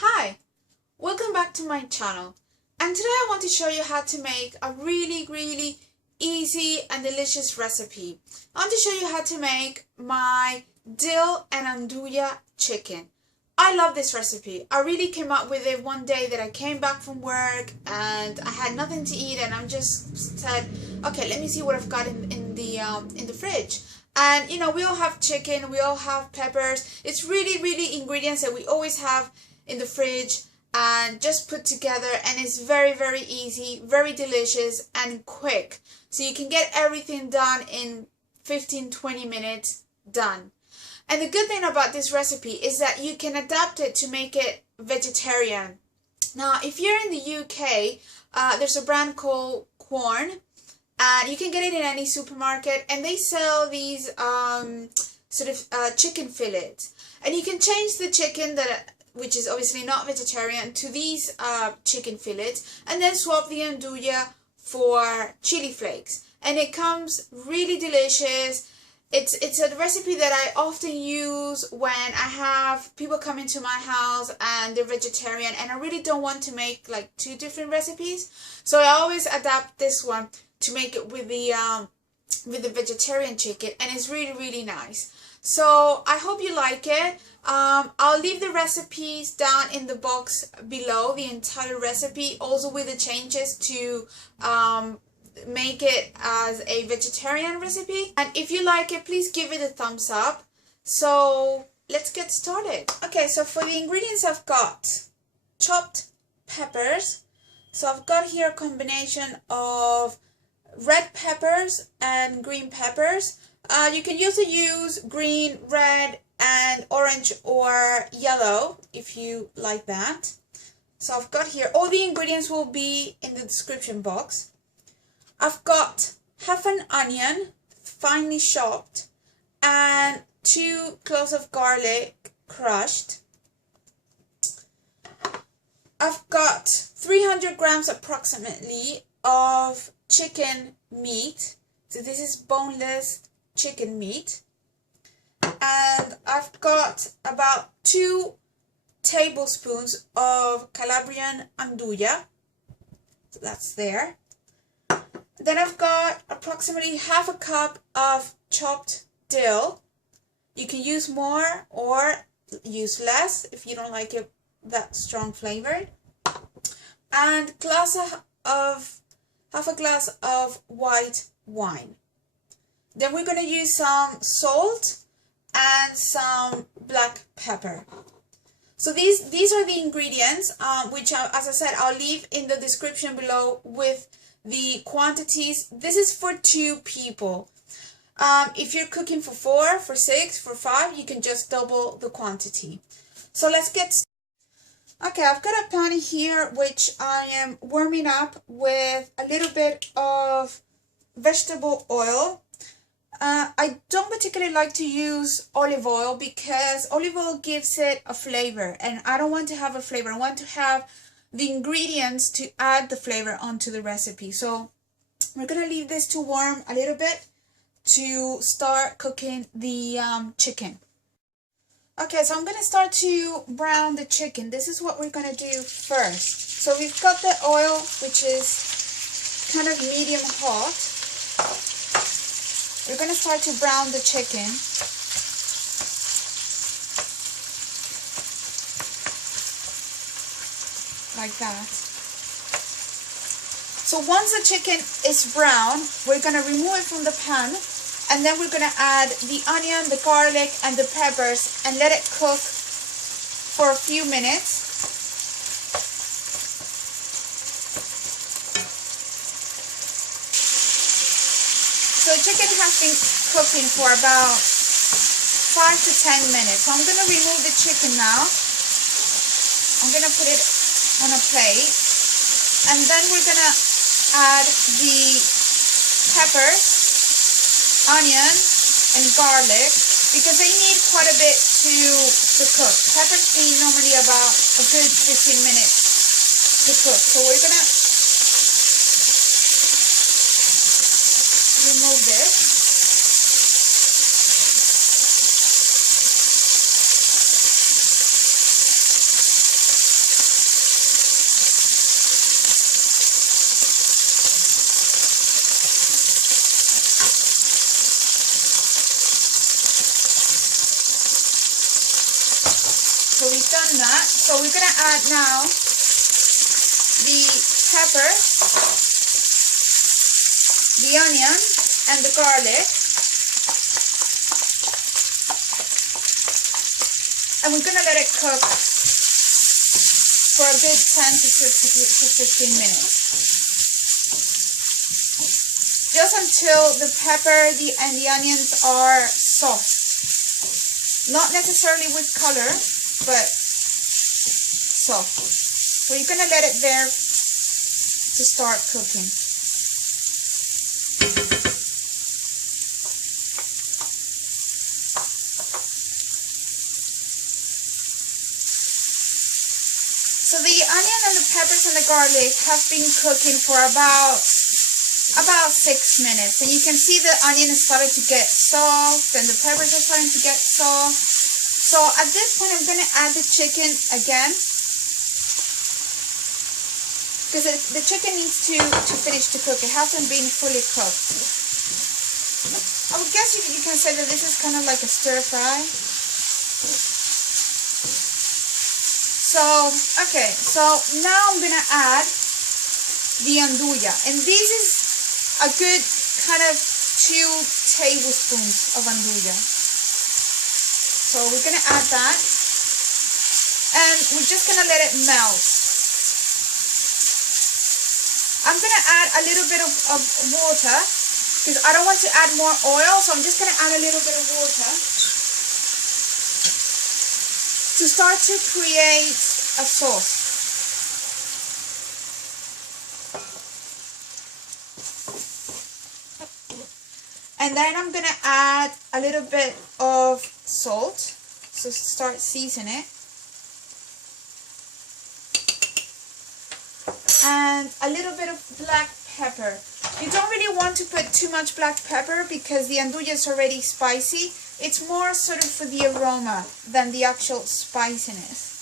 Hi, welcome back to my channel, and today I want to show you how to make a really easy and delicious recipe. I want to show you how to make my dill and Nduja chicken. I love this recipe. I really came up with it one day that I came back from work and I had nothing to eat, and I just said, okay, let me see what I've got in the fridge. And you know, we all have chicken, we all have peppers. It's really ingredients that we always have in the fridge and just put together, and it's very easy, very delicious and quick. So you can get everything done in 15-20 minutes done. And the good thing about this recipe is that you can adapt it to make it vegetarian. Now, if you're in the UK, there's a brand called Quorn, and you can get it in any supermarket, and they sell these chicken fillets. And you can change the chicken which is obviously not vegetarian, to these chicken fillets, and then swap the Nduja for chili flakes. And it comes really delicious. It's a recipe that I often use when I have people come into my house and they're vegetarian and I really don't want to make like two different recipes. So I always adapt this one to make it with the vegetarian chicken, and it's really nice. So I hope you like it. I'll leave the recipes down in the box below, the entire recipe, also with the changes to make it as a vegetarian recipe. And if you like it, please give it a thumbs up. So let's get started. Okay, so for the ingredients, I've got chopped peppers. So I've got here a combination of red peppers and green peppers. You can also use green, red, and orange or yellow if you like that. So I've got here, all the ingredients will be in the description box. I've got half an onion, finely chopped, and 2 cloves of garlic crushed. I've got 300 grams approximately of chicken meat. So this is boneless chicken meat. And I've got about 2 tablespoons of Calabrian Nduja. So that's there. Then I've got approximately half a cup of chopped dill. You can use more or use less if you don't like it that strong flavored. And half a glass of white wine. Then we're going to use some salt and some black pepper. So these are the ingredients, which as I said, I'll leave in the description below with the quantities. This is for 2 people. If you're cooking for 4, for 6, for 5, you can just double the quantity. So let's get started. Okay, I've got a pan here which I am warming up with a little bit of vegetable oil. I don't particularly like to use olive oil because olive oil gives it a flavor, and I don't want to have a flavor. I want to have the ingredients to add the flavor onto the recipe. So we're going to leave this to warm a little bit to start cooking the chicken. Okay, so I'm going to start to brown the chicken. This is what we're going to do first. So we've got the oil, which is kind of medium hot. We're going to start to brown the chicken. Like that. So once the chicken is brown, we're going to remove it from the pan, and then we're going to add the onion, the garlic, and the peppers and let it cook for a few minutes. So the chicken has been cooking for about 5 to 10 minutes. So I'm going to remove the chicken now. I'm going to put it on a plate, and then we're going to add the peppers, onion, and garlic, because they need quite a bit to cook. Peppers need normally about a good 15 minutes to cook. So we're going to remove this. we've done that. So we're gonna add now the pepper, the onion, and the garlic. And we're gonna let it cook for a good 10 to 15 minutes. Just until the pepper and the onions are soft. Not necessarily with color, but soft. So you're gonna let it there to start cooking. So the onion and the peppers and the garlic have been cooking for about 6 minutes, and you can see the onion is starting to get soft and the peppers are starting to get soft. So at this point I'm going to add the chicken again, because the chicken needs to finish to cook. It hasn't been fully cooked. I would guess you can say that this is kind of like a stir fry. So okay, so now I'm going to add the Nduja, and this is a good kind of 2 tablespoons of Nduja. So we're going to add that, and we're just going to let it melt. I'm going to add a little bit of water, because I don't want to add more oil, so I'm just going to add a little bit of water to start to create a sauce. And then I'm going to add a little bit of salt, so start seasoning it. And a little bit of black pepper. You don't really want to put too much black pepper because the Nduja is already spicy. It's more sort of for the aroma than the actual spiciness.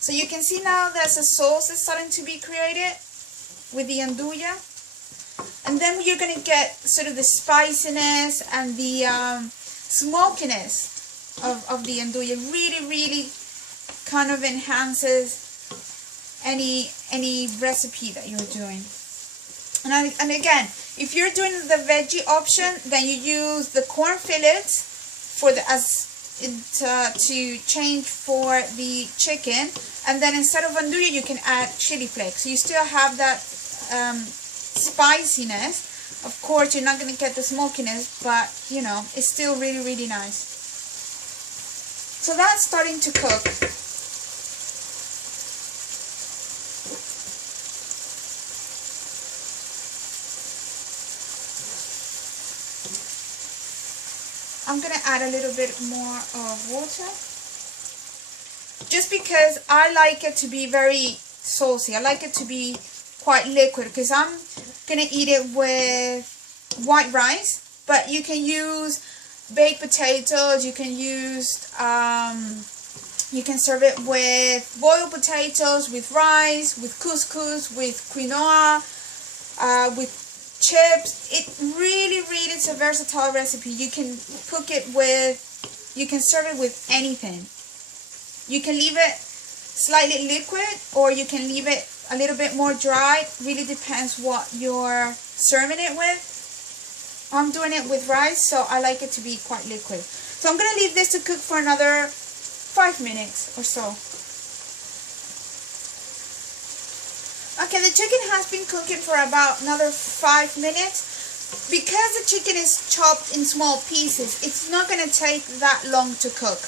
So you can see now there's a sauce that's starting to be created with the Nduja. And then you're going to get sort of the spiciness and the smokiness of the Nduja. Really, really kind of enhances any recipe that you're doing. And again, if you're doing the veggie option, then you use the Quorn fillets for to change for the chicken. And then instead of Nduja, you can add chili flakes. So you still have that spiciness. Of course you're not going to get the smokiness, but you know, it's still really, really nice. So that's starting to cook. I'm going to add a little bit more of water, just because I like it to be very saucy. I like it to be quite liquid, because I'm gonna eat it with white rice, but you can use baked potatoes, you can use you can serve it with boiled potatoes, with rice, with couscous, with quinoa, with chips. It really, really is a versatile recipe. You can cook it with, you can serve it with anything. You can leave it slightly liquid, or you can leave it a little bit more dry. Really depends what you're serving it with. I'm doing it with rice, so I like it to be quite liquid. So I'm going to leave this to cook for another 5 minutes or so. Okay, the chicken has been cooking for about another 5 minutes. Because the chicken is chopped in small pieces, it's not going to take that long to cook.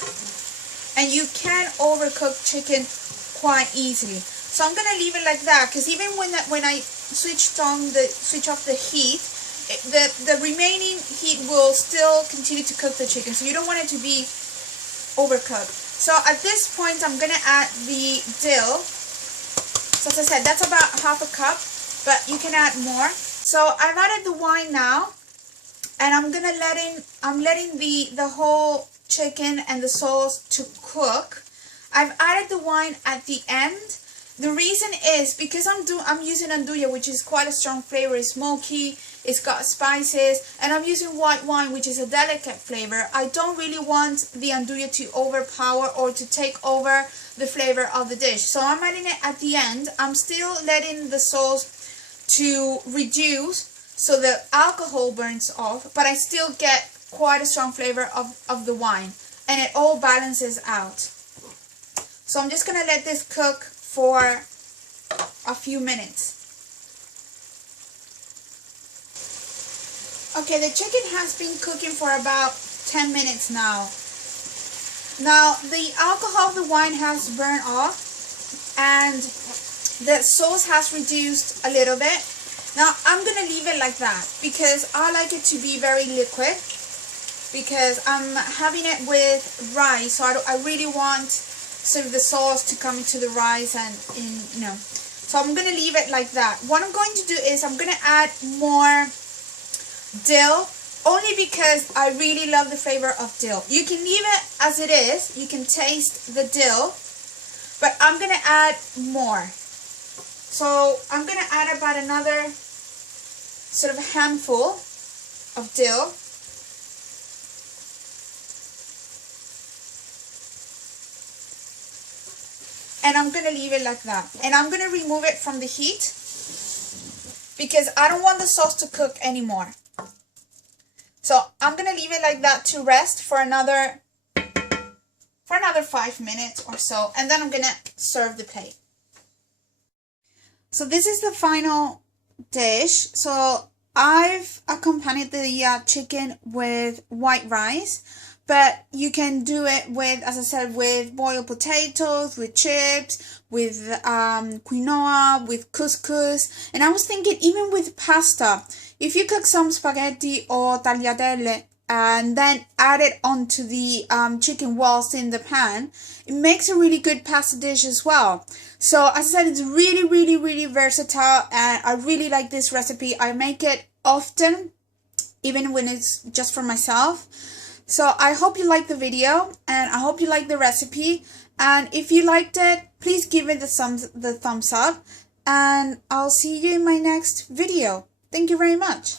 And you can overcook chicken quite easily. So I'm gonna leave it like that, because even when I switch off the heat, the remaining heat will still continue to cook the chicken. So you don't want it to be overcooked. So at this point, I'm gonna add the dill. So as I said, that's about half a cup, but you can add more. So I've added the wine now, and I'm letting the whole chicken and the sauce to cook. I've added the wine at the end. The reason is because I'm using Nduja, which is quite a strong flavor. It's smoky, it's got spices, and I'm using white wine, which is a delicate flavor. I don't really want the Nduja to overpower or to take over the flavor of the dish. So I'm adding it at the end. I'm still letting the sauce to reduce so the alcohol burns off, but I still get quite a strong flavor of the wine, and it all balances out. So I'm just going to let this cook for a few minutes. Okay, the chicken has been cooking for about 10 minutes now. Now the alcohol of the wine has burned off and the sauce has reduced a little bit. Now I'm going to leave it like that because I like it to be very liquid, because I'm having it with rice, so I really want sort of the sauce to come into the rice and so I'm going to leave it like that. What I'm going to do is I'm going to add more dill, only because I really love the flavor of dill. You can leave it as it is, you can taste the dill, but I'm going to add more. So I'm going to add about another sort of handful of dill. And I'm going to leave it like that. And I'm going to remove it from the heat because I don't want the sauce to cook anymore. So I'm going to leave it like that to rest for another 5 minutes or so. And then I'm going to serve the plate. So this is the final dish. So I've accompanied the chicken with white rice. But you can do it with, as I said, with boiled potatoes, with chips, with quinoa, with couscous. And I was thinking even with pasta, if you cook some spaghetti or tagliatelle and then add it onto the chicken whilst in the pan, it makes a really good pasta dish as well. So as I said, it's really, really, really versatile, and I really like this recipe. I make it often, even when it's just for myself. So I hope you liked the video, and I hope you liked the recipe, and if you liked it, please give it the thumbs up, and I'll see you in my next video. Thank you very much.